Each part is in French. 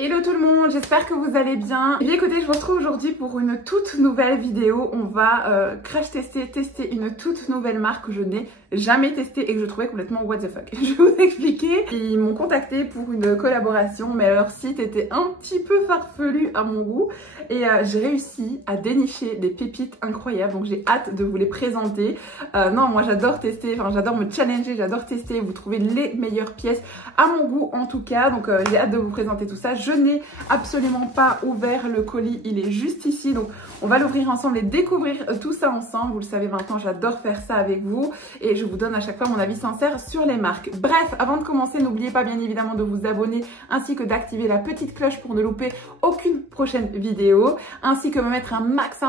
Hello tout le monde, j'espère que vous allez bien. Et bien écoutez, je vous retrouve aujourd'hui pour une toute nouvelle vidéo. On va crash tester une toute nouvelle marque que je n'ai jamais testée et que je trouvais complètement what the fuck. Je vais vous expliquer. Ils m'ont contacté pour une collaboration, mais leur site était un petit peu farfelu à mon goût. Et j'ai réussi à dénicher des pépites incroyables, donc j'ai hâte de vous les présenter. Non, moi j'adore tester, enfin j'adore me challenger, j'adore tester, vous trouvez les meilleures pièces à mon goût en tout cas. Donc j'ai hâte de vous présenter tout ça. Je n'ai absolument pas ouvert le colis, il est juste ici, donc on va l'ouvrir ensemble et découvrir tout ça ensemble. Vous le savez maintenant, j'adore faire ça avec vous et je vous donne à chaque fois mon avis sincère sur les marques. Bref, avant de commencer, n'oubliez pas bien évidemment de vous abonner ainsi que d'activer la petite cloche pour ne louper aucune prochaine vidéo, ainsi que me mettre un max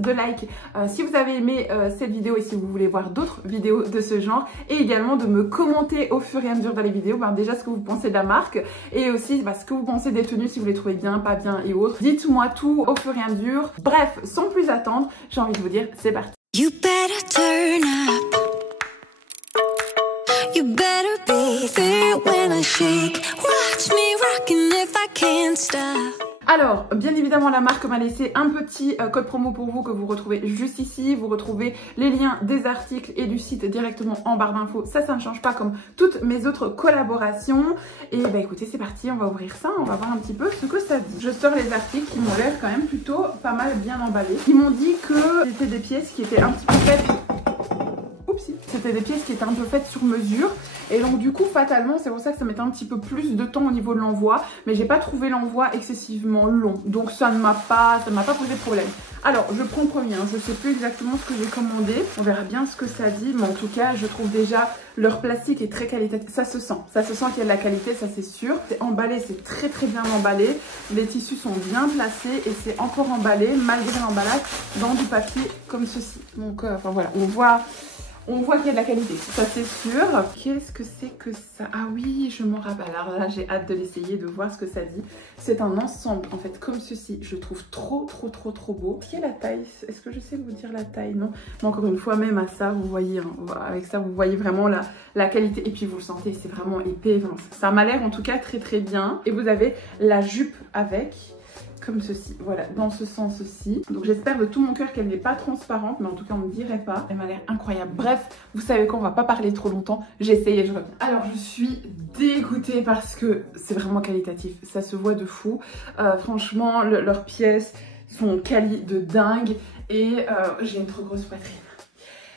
de likes si vous avez aimé cette vidéo et si vous voulez voir d'autres vidéos de ce genre, et également de me commenter au fur et à mesure dans les vidéos déjà ce que vous pensez de la marque et aussi ce que vous pensez des tenues, si vous les trouvez bien, pas bien et autres. Dites-moi tout au fur et à mesure. Bref, sans plus attendre, j'ai envie de vous dire, c'est parti. You better turn up. You better be there when I shake. Watch me rockin' if I can't stop. Alors, bien évidemment, la marque m'a laissé un petit code promo pour vous que vous retrouvez juste ici. Vous retrouvez les liens des articles et du site directement en barre d'infos. Ça ne change pas comme toutes mes autres collaborations. Et bah écoutez, c'est parti, on va ouvrir ça, on va voir un petit peu ce que ça dit. Je sors les articles qui m'ont l'air quand même plutôt pas mal bien emballés. Ils m'ont dit que c'était des pièces qui étaient un petit peu faites... C'était des pièces qui étaient un peu faites sur mesure et donc du coup fatalement c'est pour ça que ça mettait un petit peu plus de temps au niveau de l'envoi, mais j'ai pas trouvé l'envoi excessivement long, donc ça ne m'a pas posé de problème. Alors je prends le premier, je sais plus exactement ce que j'ai commandé, on verra bien ce que ça dit, mais en tout cas je trouve déjà leur plastique est très qualitatif, ça se sent qu'il y a de la qualité, ça c'est sûr. C'est emballé, c'est très bien emballé, les tissus sont bien placés et c'est encore emballé malgré l'emballage dans du papier comme ceci. Donc enfin voilà, on voit qu'il y a de la qualité, ça c'est sûr. Qu'est-ce que c'est que ça? Ah oui, je m'en rappelle. Alors là, j'ai hâte de l'essayer, de voir ce que ça dit. C'est un ensemble, en fait, comme ceci. Je le trouve trop beau. Est-ce qu'il y a la taille? Est-ce que je sais vous dire la taille? Non. Mais encore une fois, même à ça, vous voyez, hein, avec ça, vous voyez vraiment la qualité. Et puis, vous le sentez, c'est vraiment épais. Enfin, ça m'a l'air, en tout cas, très bien. Et vous avez la jupe avec... comme ceci, voilà, dans ce sens-ci. Donc j'espère de tout mon cœur qu'elle n'est pas transparente, mais en tout cas on ne dirait pas. Elle m'a l'air incroyable. Bref, vous savez quoi, on va pas parler trop longtemps. J'essaye et je reviens. Alors je suis dégoûtée parce que c'est vraiment qualitatif. Ça se voit de fou. Franchement, leurs pièces sont quali de dingue et j'ai une trop grosse poitrine.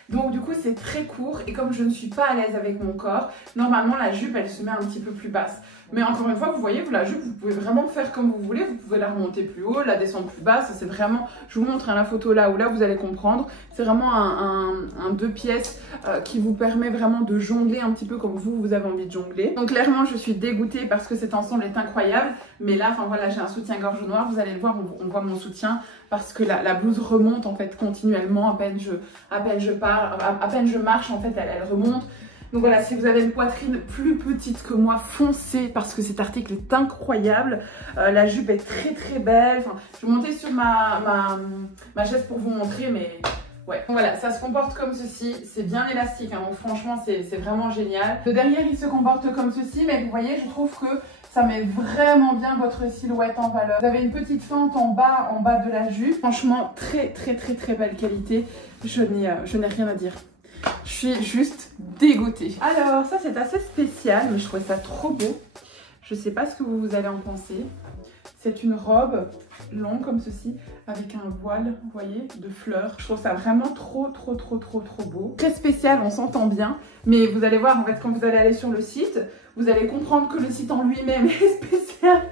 Donc du coup c'est très court et comme je ne suis pas à l'aise avec mon corps, normalement la jupe elle se met un petit peu plus basse. Mais encore une fois, vous voyez, la jupe, vous pouvez vraiment faire comme vous voulez. Vous pouvez la remonter plus haut, la descendre plus basse. C'est vraiment, je vous montre la photo là où là vous allez comprendre. C'est vraiment un deux pièces qui vous permet vraiment de jongler un petit peu comme vous avez envie de jongler. Donc clairement, je suis dégoûtée parce que cet ensemble est incroyable. Mais là, enfin voilà, j'ai un soutien-gorge noir. Vous allez le voir, on voit mon soutien parce que la blouse remonte en fait continuellement. À peine je marche, en fait, elle remonte. Donc voilà, si vous avez une poitrine plus petite que moi, foncez parce que cet article est incroyable. La jupe est très belle. Enfin, je vais monter sur ma chaise pour vous montrer, mais ouais. Donc voilà, ça se comporte comme ceci. C'est bien élastique, hein, donc franchement, c'est vraiment génial. Le derrière, il se comporte comme ceci, mais vous voyez, je trouve que ça met vraiment bien votre silhouette en valeur. Vous avez une petite fente en bas de la jupe. Franchement, très belle qualité. Je n'ai rien à dire. Je suis juste dégoûtée. Alors ça c'est assez spécial, mais je trouve ça trop beau. Je sais pas ce que vous allez en penser. C'est une robe longue comme ceci, avec un voile, vous voyez, de fleurs. Je trouve ça vraiment trop beau. Très spécial, on s'entend bien. Mais vous allez voir, en fait, quand vous allez aller sur le site, vous allez comprendre que le site en lui-même est spécial.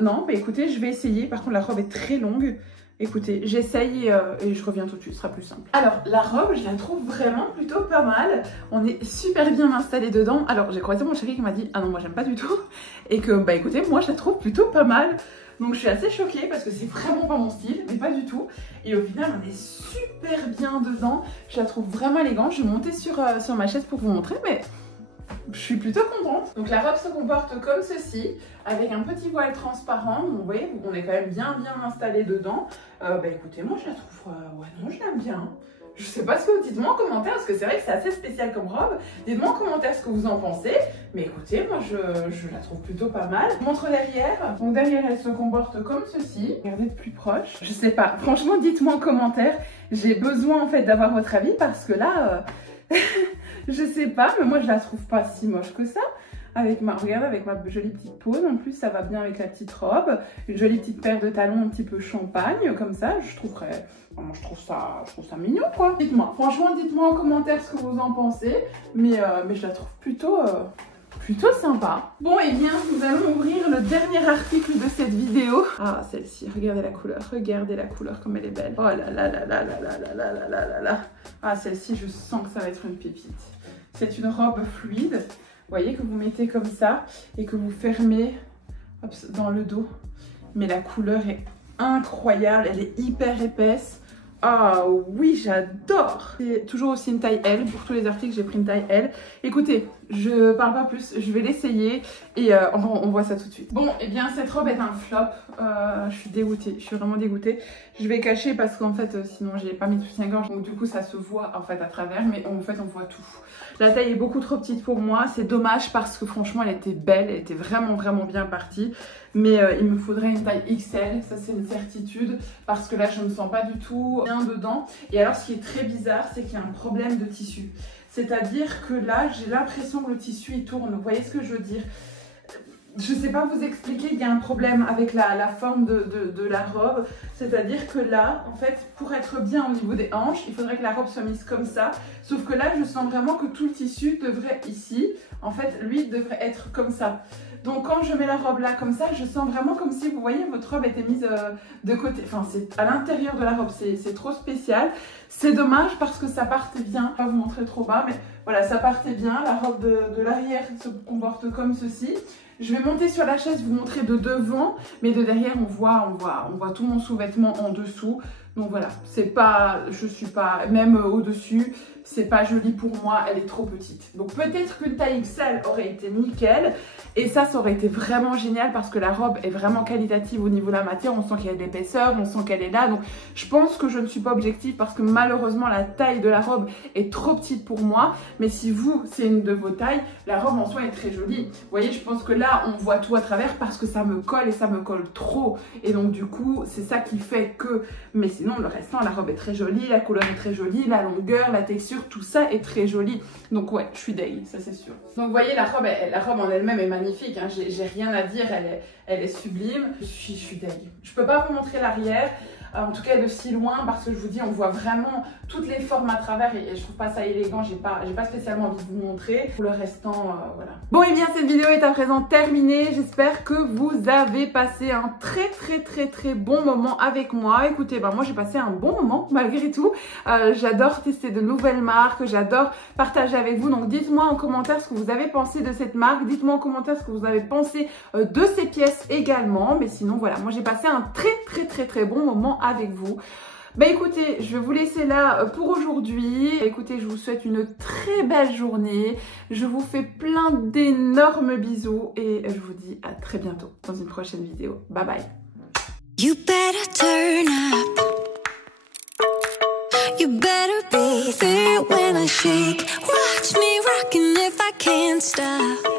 Non, mais écoutez, je vais essayer. Par contre, la robe est très longue. Écoutez, j'essaye et je reviens tout de suite, ce sera plus simple. Alors, la robe, je la trouve vraiment plutôt pas mal. On est super bien installé dedans. Alors, j'ai croisé mon chéri qui m'a dit « Ah non, moi j'aime pas du tout ». Et que, bah écoutez, moi je la trouve plutôt pas mal. Donc, je suis assez choquée parce que c'est vraiment pas mon style, mais pas du tout. Et au final, on est super bien dedans. Je la trouve vraiment élégante. Je vais monter sur ma chaise pour vous montrer, mais... je suis plutôt contente. Donc la robe se comporte comme ceci, avec un petit voile transparent. Vous voyez, on est quand même bien installé dedans. Bah écoutez, moi je la trouve, ouais non, je l'aime bien. Je sais pas ce que vous dites-moi en commentaire, parce que c'est vrai que c'est assez spécial comme robe. Dites-moi en commentaire ce que vous en pensez. Mais écoutez, moi je la trouve plutôt pas mal. Je vous montre derrière. Donc derrière, elle se comporte comme ceci. Regardez de plus proche. Je sais pas. Franchement, dites-moi en commentaire. J'ai besoin en fait d'avoir votre avis parce que là, je sais pas, mais moi je la trouve pas si moche que ça. Regardez, avec ma jolie petite peau, en plus ça va bien avec la petite robe, une jolie petite paire de talons un petit peu champagne, comme ça, je trouve ça mignon quoi. Dites-moi, franchement, dites-moi en commentaire ce que vous en pensez, mais je la trouve plutôt sympa. Bon, et bien, nous allons ouvrir le dernier article de cette vidéo. Ah, celle-ci, regardez la couleur comme elle est belle. Oh là là là là là là là là là là là là. Ah, celle-ci, je sens que ça va être une pépite. C'est une robe fluide. Vous voyez, que vous mettez comme ça et que vous fermez hop, dans le dos. Mais la couleur est incroyable, elle est hyper épaisse. Ah oui, j'adore. C'est toujours aussi une taille L. Pour tous les articles, j'ai pris une taille L. Écoutez, je parle pas plus, je vais l'essayer et on voit ça tout de suite. Bon, et bien cette robe est un flop. Je suis dégoûtée, je suis vraiment dégoûtée. Je vais cacher parce qu'en fait, sinon j'ai pas mis de soutien-gorge. Donc du coup, ça se voit en fait à travers, mais en fait, on voit tout. La taille est beaucoup trop petite pour moi. C'est dommage parce que franchement, elle était belle. Elle était vraiment, vraiment bien partie. Mais il me faudrait une taille XL, ça c'est une certitude, parce que là je ne me sens pas du tout bien dedans. Et alors ce qui est très bizarre, c'est qu'il y a un problème de tissu. C'est-à-dire que là, j'ai l'impression que le tissu il tourne. Vous voyez ce que je veux dire? Je ne sais pas vous expliquer, il y a un problème avec la forme de la robe. C'est-à-dire que là, en fait, pour être bien au niveau des hanches, il faudrait que la robe soit mise comme ça. Sauf que là, je sens vraiment que tout le tissu devrait ici, en fait, lui devrait être comme ça. Donc quand je mets la robe là comme ça, je sens vraiment comme si, vous voyez, votre robe était mise de côté. Enfin, c'est à l'intérieur de la robe, c'est trop spécial. C'est dommage parce que ça partait bien. Je ne vais pas vous montrer trop bas, mais voilà, ça partait bien. La robe de l'arrière se comporte comme ceci. Je vais monter sur la chaise, vous montrer de devant, mais de derrière, on voit tout mon sous-vêtement en dessous. Donc voilà, c'est pas, je suis pas, même au-dessus, c'est pas joli pour moi, elle est trop petite. Donc peut-être qu'une taille XL aurait été nickel, et ça aurait été vraiment génial parce que la robe est vraiment qualitative au niveau de la matière, on sent qu'il y a de l'épaisseur, on sent qu'elle est là. Donc je pense que je ne suis pas objective parce que malheureusement la taille de la robe est trop petite pour moi. Mais si vous, c'est une de vos tailles, la robe en soi est très jolie. Vous voyez, je pense que là, on voit tout à travers parce que ça me colle et ça me colle trop. Et donc du coup, c'est ça qui fait que... Mais sinon, le restant, la robe est très jolie, la couleur est très jolie, la longueur, la texture, tout ça est très joli. Donc ouais, je suis deg, ça c'est sûr. Donc vous voyez, la robe en elle-même est magnifique, hein. J'ai rien à dire, elle est sublime. Je suis deg. Je peux pas vous montrer l'arrière, en tout cas de si loin, parce que je vous dis, on voit vraiment toutes les formes à travers et je trouve pas ça élégant, j'ai pas spécialement envie de vous montrer. Pour le restant, voilà. Bon, et bien cette vidéo est à présent terminée. J'espère que vous avez passé un très bon moment avec moi. Écoutez, moi j'ai passé un bon moment malgré tout. J'adore tester de nouvelles marques, j'adore partager avec vous. Donc dites-moi en commentaire ce que vous avez pensé de cette marque. Dites-moi en commentaire ce que vous avez pensé de ces pièces également. Mais sinon voilà, moi j'ai passé un très bon moment avec vous. Bah écoutez, je vais vous laisser là pour aujourd'hui. Écoutez, je vous souhaite une très belle journée. Je vous fais plein d'énormes bisous et je vous dis à très bientôt dans une prochaine vidéo. Bye bye. You better turn up. You better be there when I shake. Watch me rockin' if I can't stop.